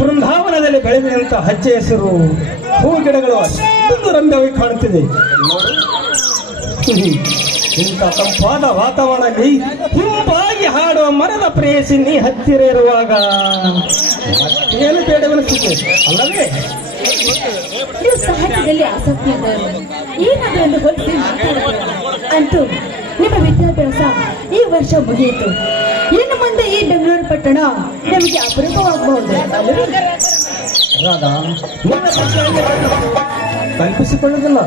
ಬೃಂದಾವನದಲ್ಲಿ ಬೆಳೆದಂತ ಹಚ್ಚೆ ಹೆಸರು ಹೂ ಗಿಡಗಳು ಅಷ್ಟೊಂದು ರಮ್ಯವಾಗಿ ಕಾಣುತ್ತಿದೆ. ಇಂಥ ತಂಪಾದ ವಾತಾವರಣದಲ್ಲಿ ಹಿಂಪಾಗಿ ಹಾಡುವ ಮರದ ಪ್ರೇಯಸಿ ನೀ ಹತ್ತಿರ ಇರುವಾಗ ಮತ್ತೇನು ಬೇಡವೆನಿಸುತ್ತೆ ಅಲ್ಲವೇ? ನೀವು ಸಾಹಿತ್ಯದಲ್ಲಿ ಆಸಕ್ತಿ ಇದ್ದಾರೆ, ಏನಾದರೂ ಒಂದು ಹೋಲಿಸಿ ಅಂತೂ ನಿಮ್ಮ ವಿದ್ಯಾಭ್ಯಾಸ ಈ ವರ್ಷ ಮುಗಿಯಿತು. ಇನ್ನು ಮುಂದೆ ಈ ಬೆಂಗಳೂರು ಪಟ್ಟಣ ನಮಗೆ ಅಪರೂಪವಾಗಬಹುದು ಅಲ್ಲವೇ? ರಾಧಾ, ಕಲ್ಪಿಸಿಕೊಳ್ಳುವುದಿಲ್ಲ.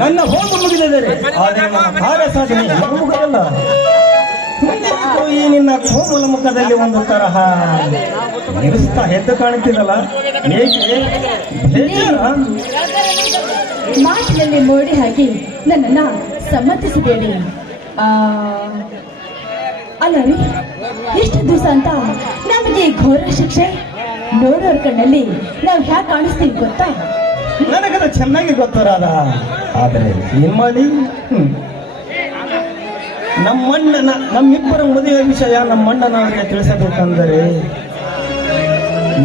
ನನ್ನ ಹೋಗು ಮುಗಿದಿದ್ದಾರೆ, ಆದರೆ ನನ್ನ ಕಾರ್ಯ ಸಾಧನೆ ಮುಗಿದಲ್ಲ. ಈ ನಿನ್ನ ಕೋಮಲ ಮುಖದಲ್ಲಿ ಒಂದು ತರಹ ನಿಲ್ಲಿಸ್ತಾ ಎದ್ದು ಕಾಣುತ್ತಿದ್ದಲ್ಲ, ಏಕೆ ಮಾತಿನಲ್ಲಿ ಮೋಡಿ ಹಾಕಿ ನನ್ನನ್ನ ಸಮ್ಮತಿಸಬೇಡಿ. ಅಲ್ಲ ರೀ, ಎಷ್ಟು ದಿವಸ ಅಂತ ನಮಗೆ ಘೋರ ಶಿಕ್ಷೆ. ನೋಡೋರ ಕಣ್ಣಲ್ಲಿ ನಾವು ಹ್ಯಾಕೆ ಕಾಣಿಸ್ತೀವಿ ಗೊತ್ತಾ? ನನಗದು ಚೆನ್ನಾಗಿ ಗೊತ್ತರಾದ, ಆದರೆ ಏನ್ ಮಾಡಿ ನಮ್ಮಿಬ್ಬರ ಮದುವೆ ವಿಷಯ ನಮ್ಮಣ್ಣನವರಿಗೆ ತಿಳಿಸಬೇಕಂದರೆ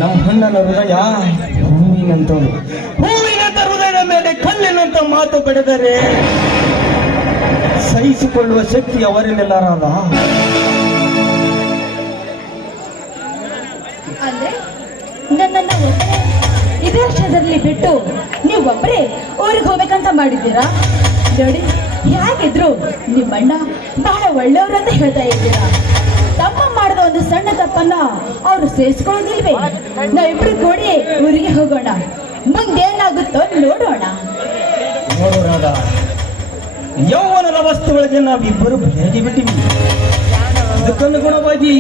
ನಮ್ಮಣ್ಣನ ಹೃದಯ ಹೂವಿನಂತ ಹೃದಯದ ಮೇಲೆ ಕಲ್ಲಿನಂತ ಮಾತು ಬೆಳೆದರೆ ಸಹಿಸಿಕೊಳ್ಳುವ ಶಕ್ತಿ ಅವರಲ್ಲಿಲ್ಲರಾದ. ಅಂದ್ರೆ ನನ್ನನ್ನ ಇದೇ ವರ್ಷದಲ್ಲಿ ಬಿಟ್ಟು ನೀವೊಬ್ಬರೇ ಊರಿಗೆ ಹೋಗ್ಬೇಕಂತ ಮಾಡಿದ್ದೀರಾ? ನೋಡಿ, ಹೇಗಿದ್ರು ನಿಮ್ಮಣ್ಣ ಬಹಳ ಒಳ್ಳೆಯವರು ಅಂತ ಹೇಳ್ತಾ ಇದ್ದೀರಾ. ತಮ್ಮ ಮಾಡಿದ ಒಂದು ಸಣ್ಣ ತಪ್ಪನ್ನ ಅವರು ಸೇರಿಸ್ಕೊಳ್ಳೋದಿಲ್ವೇ? ನಾವಿಬ್ರು ಕೂಡಿ ಊರಿಗೆ ಹೋಗೋಣ, ಮುಂದೇನಾಗುತ್ತೋ ನೋಡೋಣ. ನೋಡೋಣ, ಯೌವನದ ವಸ್ತುಗಳಿಗೆ ನಾವಿಬ್ಬರು ಬೆಳಗಿ ಬಿಟ್ಟಿವಿ. ಅದಕ್ಕನುಗುಣವಾಗಿ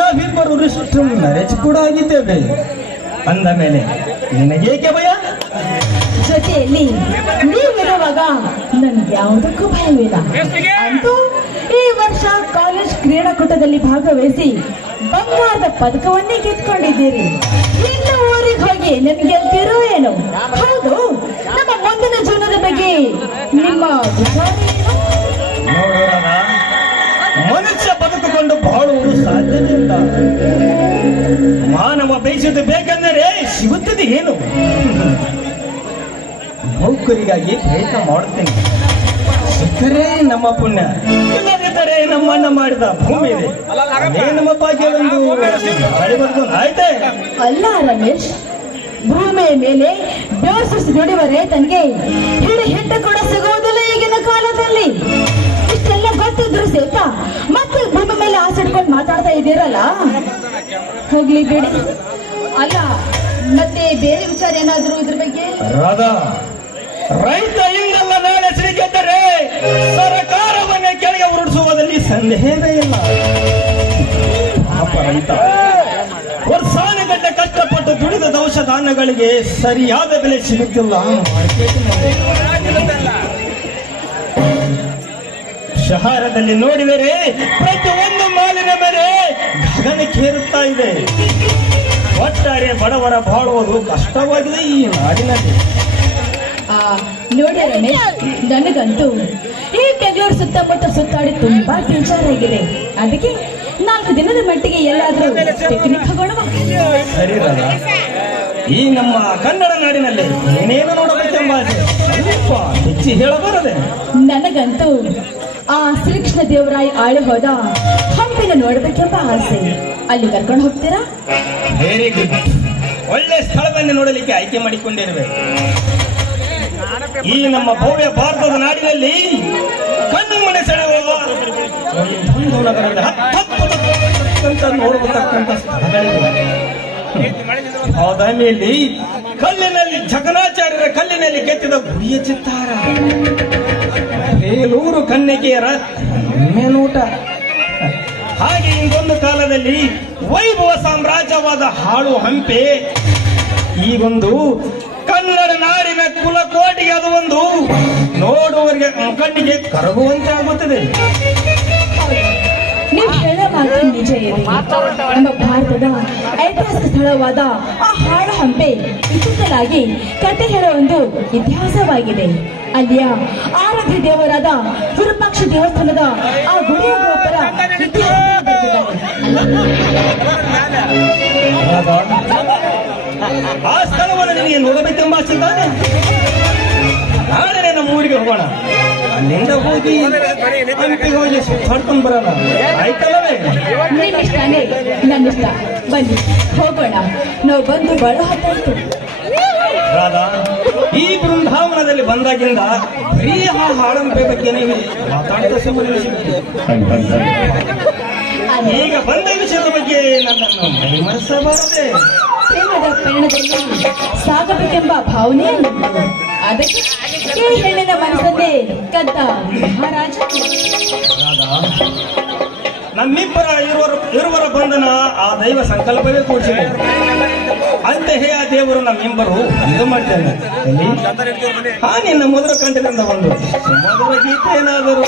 ನಾವಿಬ್ಬರು ಮ್ಯಾರೇಜ್ ಕೂಡ ಆಗಿದ್ದೇವೆ. ಅಂದ ಮೇಲೆ ನಿನಗೇಕೆ ಭಯ? ಜೊತೆಯಲ್ಲಿ ನೀವಿರುವಾಗ ನನ್ಗೆ ಯಾವುದಕ್ಕೂ ಭಯವಿಲ್ಲ. ಅಂತೂ ಈ ವರ್ಷ ಕಾಲೇಜ್ ಕ್ರೀಡಾಕೂಟದಲ್ಲಿ ಭಾಗವಹಿಸಿ ಬಂಗಾರದ ಪದಕವನ್ನೇ ಗೆದ್ಕೊಂಡಿದ್ದೀರಿ. ಇನ್ನು ಊರಿಗೆ ಹೋಗಿ ನನ್ಗೆ ಗೆಲ್ತಿರೋ ಏನೋ? ಹೌದು, ನಮ್ಮ ಮುಂದಿನ ಜೀವನದ ಬಗ್ಗೆ ನಿಮ್ಮ ವಿಚಾರ ಏನು? ಮನುಷ್ಯ ಬದುಕುಕೊಂಡು ಬಾಳುವುದು ಸಾಧ್ಯವೇ ಇಲ್ಲ. ಮಾನವ ಬಯಸುವುದು ಬೇಕೆಂದರೆ ಸಿಗುತ್ತದೆ ಏನು? ನೌಕರಿಗಾಗಿ ಪ್ರಯತ್ನ ಮಾಡುತ್ತೇನೆ. ಸಿಕ್ಕರೆ ನಮ್ಮ ಪುಣ್ಯ, ಇಲ್ಲದಿದ್ದರೆ ನಮ್ಮಣ್ಣ ಮಾಡಿದ ಭೂಮಿ ಇದೆ, ಅದೇ ನಮ್ಮ ಭಾಗ್ಯವೆಂದು ಅಳಿಬಾರ್ದು. ಆಯ್ತೆ ಅಲ್ಲ ರಮೇಶ್, ಭೂಮಿಯ ಮೇಲೆ ಬೆವರಿಸಿ ದುಡಿಯುವ ರೈತನಿಗೆ ಹಿಡಿ ಹಿಟ್ಟು ಕೂಡ ಸಿಗುವುದಿಲ್ಲ ಈಗಿನ ಕಾಲದಲ್ಲಿ. ಇಷ್ಟೆಲ್ಲ ಗೊತ್ತಿದ್ರು ಸೇತ ಮತ್ತೆ ಭೂಮಿ ಮೇಲೆ ಆಸಿಡ್ಕೊಂಡು ಮಾತಾಡ್ತಾ ಇದ್ದೀರಲ್ಲ, ಹೋಗ್ಲಿ ಬಿಡಿ. ಅಲ್ಲ, ಮತ್ತೆ ಬೇರೆ ವಿಚಾರ ಏನಾದ್ರು ಇದ್ರ ಬಗ್ಗೆ? ರಾಧಾ, ರೈತ ಇಂದಲ್ಲ ನಾಳೆ ಸಿರಿಗೆದ್ದರೆ ಸರ್ಕಾರವನ್ನೇ ಕೆಳಗೆ ಉರುಳಿಸುವುದರಲ್ಲಿ ಸಂದೇಹವೇ ಇಲ್ಲ. ಪಾಪ ರೈತ ವರ್ಷಾನುಗಟ್ಟಲೆ ಕಷ್ಟಪಟ್ಟು ದುಡಿದ ದವಸ ಧಾನ್ಯಗಳಿಗೆ ಸರಿಯಾದ ಬೆಲೆ ಸಿಗುತ್ತಿಲ್ಲ. ಶಹರದಲ್ಲಿ ನೋಡಿದರೆ ಪ್ರತಿಯೊಂದು ಮಾಲಿನ ಮೇಲೆ ಗಗನಕ್ಕೇರುತ್ತಾ ಇದೆ. ಒಟ್ಟಾರೆ ಬಡವರ ಬಾಳುವುದು ಕಷ್ಟವಾಗಿದೆ ಈ ನಾಡಿನಲ್ಲಿ. ನೋಡಿ ರಮೇಶ್, ನನಗಂತೂ ಈ ಬೆಂಗಳೂರು ಸುತ್ತಮುತ್ತ ಸುತ್ತಾಡಿ ತುಂಬಾ ಬೇಜಾರಾಗಿದೆ. ಅದಕ್ಕೆ 4 ದಿನದ ಮಟ್ಟಿಗೆ ಎಲ್ಲಾದ್ರೂ ಪಿಕ್ನಿಕ್ ಹೋಗೋಣ. ಸರಿ ರಾಧಾ, ಈ ನಮ್ಮ ಕನ್ನಡ ನಾಡಿನಲ್ಲಿ ಏನೇನು ನೋಡಬೇಕೆಂಬ ಸ್ವಲ್ಪ ಹೆಚ್ಚಿ ಹೇಳಬಾರದೆ? ನನಗಂತೂ ಆ ಶ್ರೀಕೃಷ್ಣ ದೇವರಾಯ ಆಳಿ ಹೋದ ಹಂಪಿನ ನೋಡಬೇಕೆಂಬ ಆಸೆ. ಅಲ್ಲಿ ಕರ್ಕೊಂಡು ಹೋಗ್ತೀರಾ? ವೆರಿ ಗುಡ್, ಒಳ್ಳೆ ಸ್ಥಳವನ್ನು ನೋಡಲಿಕ್ಕೆ ಆಯ್ಕೆ ಮಾಡಿಕೊಂಡಿರುವೆ. ಈ ನಮ್ಮ ಭವ್ಯ ಭಾರತದ ನಾಡಿನಲ್ಲಿ ಕಣ್ಮನೆ ಸೆಳೆಯುವ ಒಂದು ನಗರದ ನೋಡತಕ್ಕಂಥ ಸ್ಥಳಗಳಿವೆ. ಬಾದಾಮಿಯಲ್ಲಿ ಕಲ್ಲಿನಲ್ಲಿ ಜಗನ್ನಾಚಾರ್ಯರ ಕಲ್ಲಿನಲ್ಲಿ ಕೆತ್ತಿದ ಗುಡಿಯ ಚಿತ್ತಾರ, ಬೇಲೂರು ಕನ್ನಿಕೆಯರ ಮೇನೂಟ. ಹಾಗೆ ಇಂದೊಂದು ಕಾಲದಲ್ಲಿ ವೈಭವ ಸಾಮ್ರಾಜ್ಯವಾದ ಹಾಳು ಹಂಪೆ, ಈಗೊಂದು ಕನ್ನಡ ನಾಡಿನ ಕುಲಕೋಟಿಗೆ ಅದು ಒಂದು ನೋಡುವವರಿಗೆ ಕಣ್ಣಿಗೆ ಕರಗುವಂತೆ ಆಗುತ್ತದೆ. ನೀವು ಹೇಳೋ ಮಾತು ನಿಜ ಇದೆ. ನಮ್ಮ ಭಾರತದ ಐತಿಹಾಸಿಕ ಸ್ಥಳವಾದ ಆ ಹಾಳು ಹಂಪೆ ಇತ್ತಿತ್ತಲಾಗಿ ಕತೆ ಹೇಳೋ ಒಂದು ಇತಿಹಾಸವಾಗಿದೆ. ಅಲ್ಲಿಯ ಆರಾಧ್ಯ ದೇವರಾದ ವಿರೂಪಾಕ್ಷ ದೇವಸ್ಥಾನದ ಆ ಗುಡಿಯ ಗೋಪುರ ಇತಿಹಾಸ. ಆ ಸ್ಥಳವನ್ನು ನಿನಗೆ ನೋಡಬೇಕೆಂಬ ಆಸೆ ತಾನೆ? ನಾಳೆ ನಮ್ಮ ಊರಿಗೆ ಹೋಗೋಣ. ಅಲ್ಲಿಂದ ಹೋಗಿ ಹಂಪಿಗೆ ಹೋಗಿ ಸುತ್ತಾಡ್ಕೊಂಡು ಬರೋಣ, ಆಯ್ತಲ್ಲವೇ? ನಿಮ್ಮಿಷ್ಟನೇ ನನ್ನಿಷ್ಟ. ಬನ್ನಿ ಹೋಗೋಣ. ನಾವು ಬಂದು ಬಹಳ ಹೊತ್ತಾಯ್ತು. ರಾಧಾ, ಈ ಬೃಂದಾವನದಲ್ಲಿ ಬಂದಾಗಿಂದ ಬರೀ ಆ ಹಾಡಂಪೆ ಬಗ್ಗೆ ನೀವು ಮಾತಾಡ್ತಾ ಸಂಬಂಧಿಸಿದ್ದೀರಿ. ಈಗ ಬಂದ ವಿಷಯದ ಬಗ್ಗೆ ನನ್ನನ್ನು ಮೈಮರೆಸಬಾರದೆ. ಪ್ರೇಮದ ಪಯಣದಲ್ಲಿ ಸಾಗಬೇಕೆಂಬ ಭಾವನೆ ಅದಕ್ಕೆ ಈ ಹೆಣ್ಣಿನ ಮನಸ್ಸನ್ನೇ ಕದ್ದ ಮಹಾರಾಜ. ರಾಧಾ, ನಮ್ಮಿಬ್ಬರ ಇರುವರ ಬಂಧನ ಆ ದೈವ ಸಂಕಲ್ಪವೇ ಕೂಡಿಸಿದೆ. ಅಂತೆಯೇ ಆ ದೇವರು ನಮ್ಮಿಬ್ಬರು ಇದು ಮಾಡ್ತೇನೆ. ನಿನ್ನ ಮೊದಲ ಕಂಠದಿಂದ ಒಂದು ಸುಮಧುರ ಗೀತೆ ಏನಾದರೂ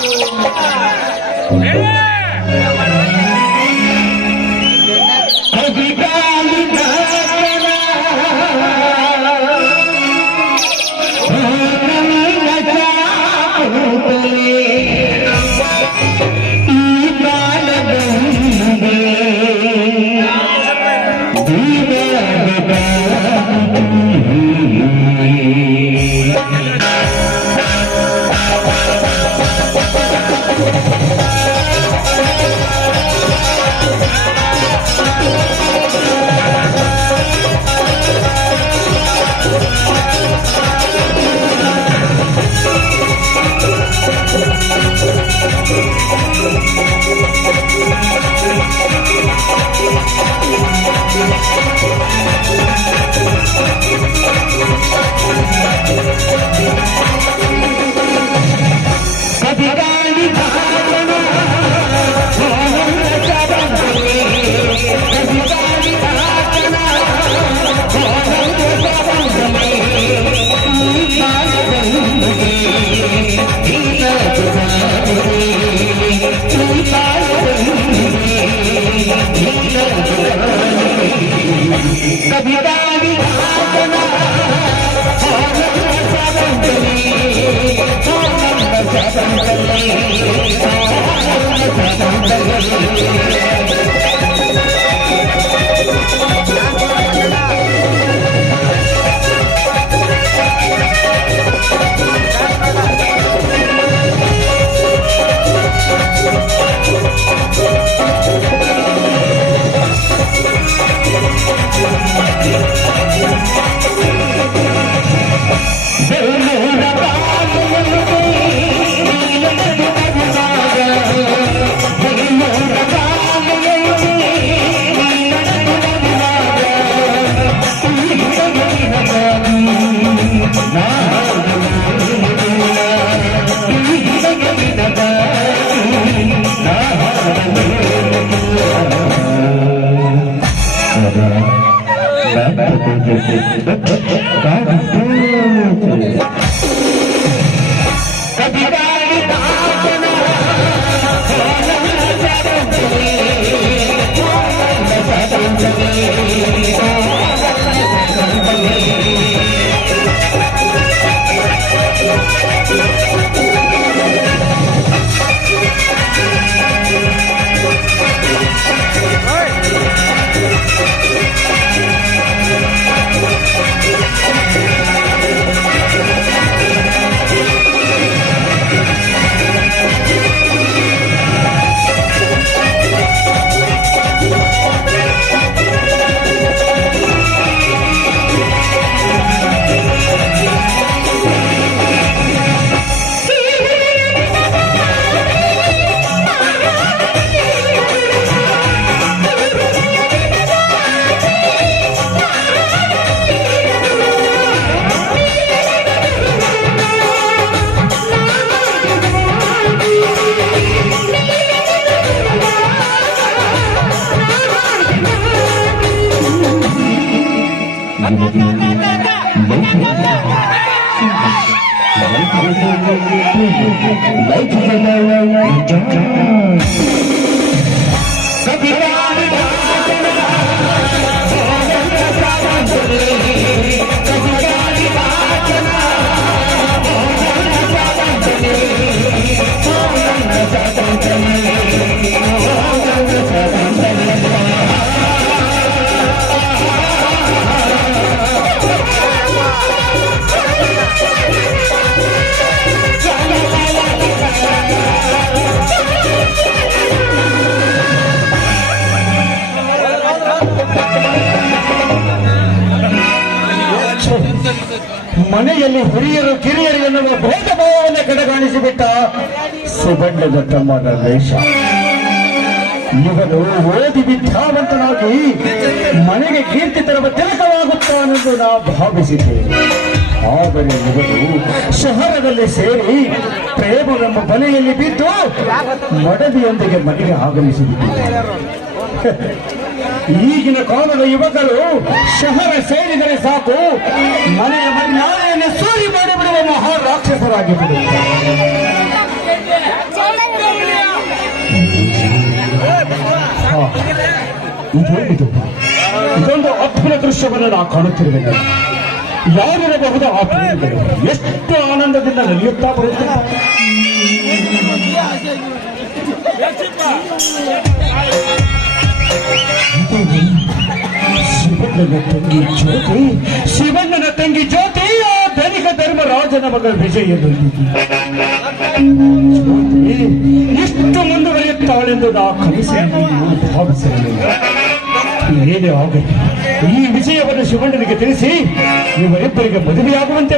ಮನೆಯಲ್ಲಿ ಹಿರಿಯರು ಕಿರಿಯರು ಎನ್ನುವ ಭೇದ ಭಾವವನ್ನು ಕಡೆಗಾಣಿಸಿಬಿಟ್ಟ ಸುಬಣ್ಣದ ತಮ್ಮನ ವೇಷ. ಇವನು ಓದಿ ವಿದ್ಯಾವಂತನಾಗಿ ಮನೆಗೆ ಕೀರ್ತಿ ತರುವ ತಿಲಕವಾಗುತ್ತಾನೆಂದು ನಾ ಭಾವಿಸಿದ್ದೇನೆ. ಆದರೆ ಇವನು ಶಹರದಲ್ಲಿ ಸೇರಿ ಪ್ರೇಮವೆಂಬ ಬಲೆಯಲ್ಲಿ ಬಿದ್ದು ಮಡದಿಯೊಂದಿಗೆ ಮನೆಗೆ ಆಗಮಿಸಿಬಿಟ್ಟಿದ್ದಾರೆ. ಈಗಿನ ಕಾಲದ ಯುವಕರು ಶಹರ ಸೇರಿದರೆ ಸಾಕು, ಮನೆಯ ಮರ್ಯಾದೆಯನ್ನು ಸೂರಿ ಮಾಡಿಬಿಡುವ ಮಹಾ ರಾಕ್ಷಸರಾಗಿ ಬಿಡುತ್ತಾರೆ. ಇದೇನಿದು? ಇದೊಂದು ಅದ್ಭುತ ದೃಶ್ಯವನ್ನು ನಾವು ಕಾಣುತ್ತಿರುವೆ. ಯಾರಿರಬಹುದು ಆ ಪ್ರೇಮಿಗಳು? ಎಷ್ಟು ಆನಂದದಿಂದ ನಡೆಯುತ್ತಾ ಬರುತ್ತಾರೆ. ಶಿವಣ್ಣನ ತಂಗಿ ಜ್ಯೋತಿ ಆ ಧನಿಕ ಧರ್ಮರಾಜನ ಮಗ ವಿಜಯದೊಂದಿಗೆ ಜ್ಯೋತಿ ಎಷ್ಟು ಮುಂದುವರಿಯುತ್ತಾಳೆಂದು ನಾ ಕನಸಿನಲ್ಲಿ ಭಾವಿಸಲಿಲ್ಲ. ಏನೇ ಆಗಲಿ, ಈ ವಿಷಯವನ್ನು ಶಿವಣ್ಣನಿಗೆ ತಿಳಿಸಿ ಇವರಿಬ್ಬರಿಗೆ ಮದುವೆಯಾಗುವಂತೆ